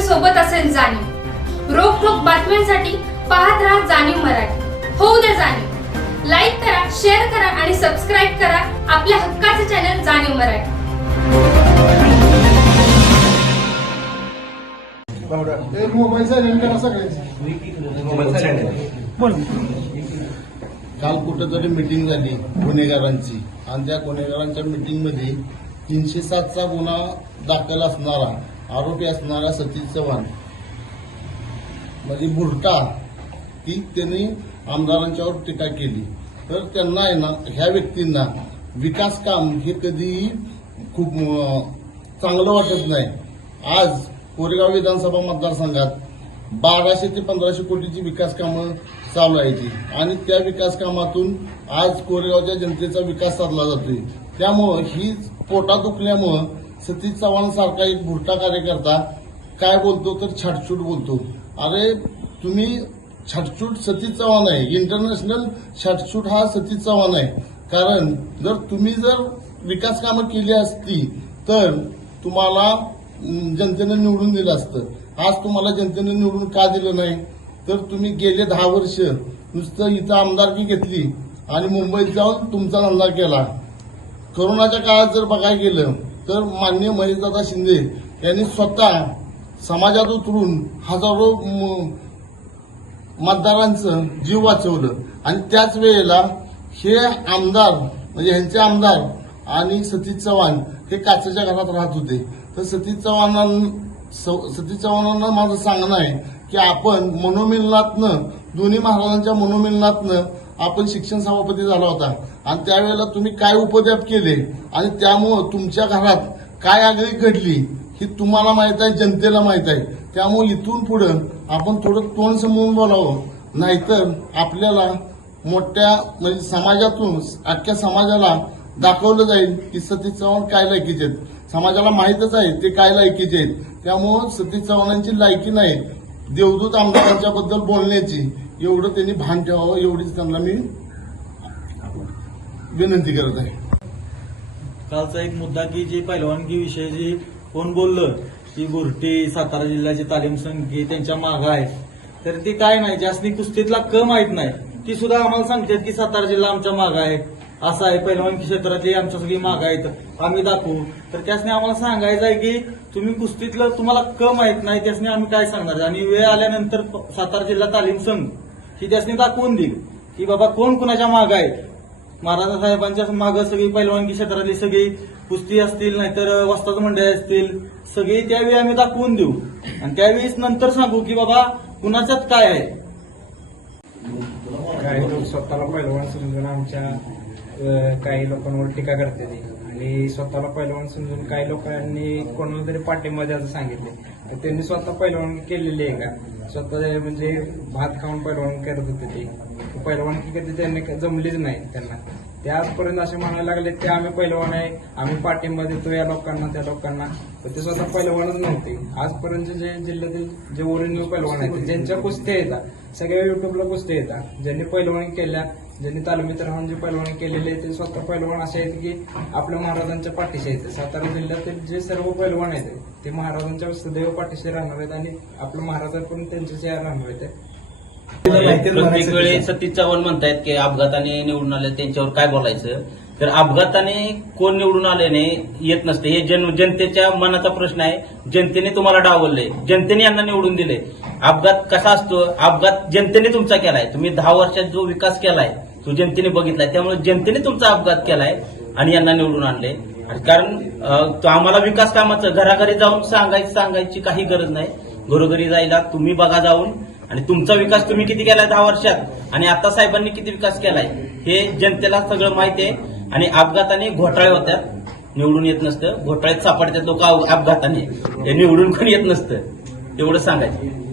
सोबत असेल जाणीव. रोखोक बातम्यांसाठी पाहत राहा जाणीव मराठी. होऊ द्या जाणीव. लाईक करा शेअर करा आणि सबस्क्राईब करा आपल्या हक्काचे चॅनल जाणीव मराठी. काल कुठंतरी मिटिंग झाली गुन्हेगारांची आणि त्या गुन्हेगारांच्या मिटिंगमध्ये तीनशे सातचा गुन्हा दाखल असणारा आरोपी असणारा सतीश चव्हाण. म्हणजे बुरटा ती त्यांनी आमदारांच्यावर टीका केली. तर त्यांना आहे ना ह्या व्यक्तींना विकास काम हे कधीही खूप चांगलं वाटत नाही. आज कोरेगाव विधानसभा मतदारसंघात बाराशे ते पंधराशे कोटीची विकास कामं चालू आहे ती आणि त्या विकास कामातून आज कोरेगावच्या जनतेचा विकास साधला जातोय. त्यामुळं ही पोटा दुखल्यामुळं सतीश चव्हाण सारखा एक भुरटा कार्यकर्ता काय बोलतो तर छाटछूट बोलतो. अरे तुम्ही छाटछूट सतीश चव्हाण आहे. इंटरनॅशनल छाटछूट हा सतीश चव्हाण आहे. कारण जर तुम्ही जर विकास कामं केली असती तर तुम्हाला जनतेनं निवडून दिलं असतं. आज तुम्हाला जनतेनं निवडून का दिलं नाही? तर तुम्ही गेले दहा वर्ष नुसतं इथं आमदारकी घेतली आणि मुंबईत जाऊन तुमचा धंदा केला. कोरोनाच्या काळात जर बघायला गेलं तर मान्य महेशदादा शिंदे यांनी स्वतः समाजात उतरून हजारो म- मतदारांचं जीव वाचवलं. आणि त्याच वेळेला हे आमदार म्हणजे ह्यांचे आमदार आणि सतीश चव्हाण हे काचेच्या घरात राहत होते. तर सतीश चव्हाणां स- सतीश चव्हाणांना माझं सांगणं आहे की आपण मनोमिलनातनं दोन्ही महाराजांच्या मनोमिलनातनं आपण शिक्षण सभापती झाला होता. आणि त्यावेळेला तुम्ही काय उपद्याप केले? आणि त्यामुळं तुमच्या घरात काय आगळी घडली ही तुम्हाला माहीत आहे जनतेला माहीत आहे. त्यामुळे इथून पुढं आपण थोडं तोंड समोरून बोलावं. नाहीतर आपल्याला मोठ्या म्हणजे समाजातून अख्ख्या समाजाला दाखवलं जाईल की सतीश चव्हाण काय लायकीचे आहेत. समाजाला माहीतच आहे ते काय लायकीचे आहेत. त्यामुळं सतीश चव्हाणांची लायकी नाही देवदूत आमदारांच्या बद्दल बोलण्याची. एवढं त्यांनी भान ठेवावं एवढीच त्यांना मी विनंती करत आहे. कालचा एक मुद्दा की जे पैलवानगी विषयी जे कोण बोललं की गुरटी सातारा जिल्ह्याची तालीम संघ त्यांच्या माग आहे तर ती काय नाही ज्यासनी कुस्तीतला क माहीत नाही ती सुद्धा आम्हाला सांगतात की सातारा जिल्हा आमच्या माग आहे. असं आहे पैलवानगी क्षेत्रातली आमच्या सगळी माग आहेत आम्ही दाखवू. तर त्यासनी आम्हाला सांगायचं आहे की तुम्ही कुस्तीतलं तुम्हाला क माहीत नाही त्यासनी आम्ही काय सांगणार? आणि वेळ आल्यानंतर सातारा जिल्हा तालीम संघ ही त्यासनी दाखवून देईल की बाबा कोण कुणाच्या माग आहे महाराजा साहेबांच्या मागं सगळी पैलवानगी क्षेत्रातली सगळी कुस्ती असतील नाहीतर वस्ताद मंडळी असतील सगळी त्यावेळी आम्ही दाखवून देऊ. आणि त्यावेळीच नंतर सांगू की बाबा कुणाच्यात काय आहे? काही लोक स्वतःला पैलवान समजून आमच्या काही लोकांवर टीका करते ते. आणि स्वतःला पहिलवान समजून काही लोकांनी कोणाला तरी पाठिंबा द्यायचं सांगितले. तर त्यांनी स्वतः पहिलवान केलेली आहे का? स्वतः म्हणजे भात खाऊन पहिलवान करत होते ते. पैलवानकी कधी त्यांनी जमलीच नाही त्यांना. ते आजपर्यंत असे म्हणायला लागले ते आम्ही पहिलवान आहे आम्ही पाठिंबा देतो या लोकांना त्या लोकांना. पण ते स्वतः पहिलवानच नव्हते. आजपर्यंत जे जिल्ह्यातील जे ओरिजिनल पैलवान आहेत ज्यांच्या कुस्त्या येतात सगळ्या युट्यूबला कुस्त्या येतात ज्यांनी पहिलवानी केल्या ज्यांनी तालमीत राहून जे पहिलवानी केलेले ते स्वतः पहिलवान असे आहेत की आपल्या महाराजांच्या पाठीशी आहेत. सातारा जिल्ह्यातील जे सर्व पैलवान आहेत ते महाराजांच्या सदैव पाठीशी राहणार आहेत आणि आपल्या महाराजांकडून त्यांच्याशी राहणार आहेत. प्रत्येक वेळी सतीश चव्हाण म्हणतायत की अपघाताने निवडून आले त्यांच्यावर काय बोलायचं? तर अपघाताने कोण निवडून आल्याने येत नसते. हे जन जनतेच्या मनाचा प्रश्न आहे. जनतेने तुम्हाला डावलले. जनतेने यांना निवडून दिले. अपघात कसा असतो? अपघात जनतेने तुमचा केलाय. तुम्ही दहा वर्षात जो विकास केलाय तो जनतेने बघितलाय. त्यामुळे जनतेने तुमचा अपघात केलाय आणि यांना निवडून आणले. आणि कारण तो आम्हाला विकास कामाचं घराघरी जाऊन सांगायची सांगायची काही गरज नाही. घरोघरी जायला तुम्ही बघा जाऊन. आणि तुमचा विकास तुम्ही किती केलाय दहा वर्षात? आणि आता साहेबांनी किती विकास केलाय? हे जनतेला सगळं माहिती आहे. आणि अपघाताने घोटाळे होतात. निवडून येत नसतं. घोटाळ्यात सापडतात लोक अपघाताने. हे निवडून पण येत नसतं? एवढं सांगायचं.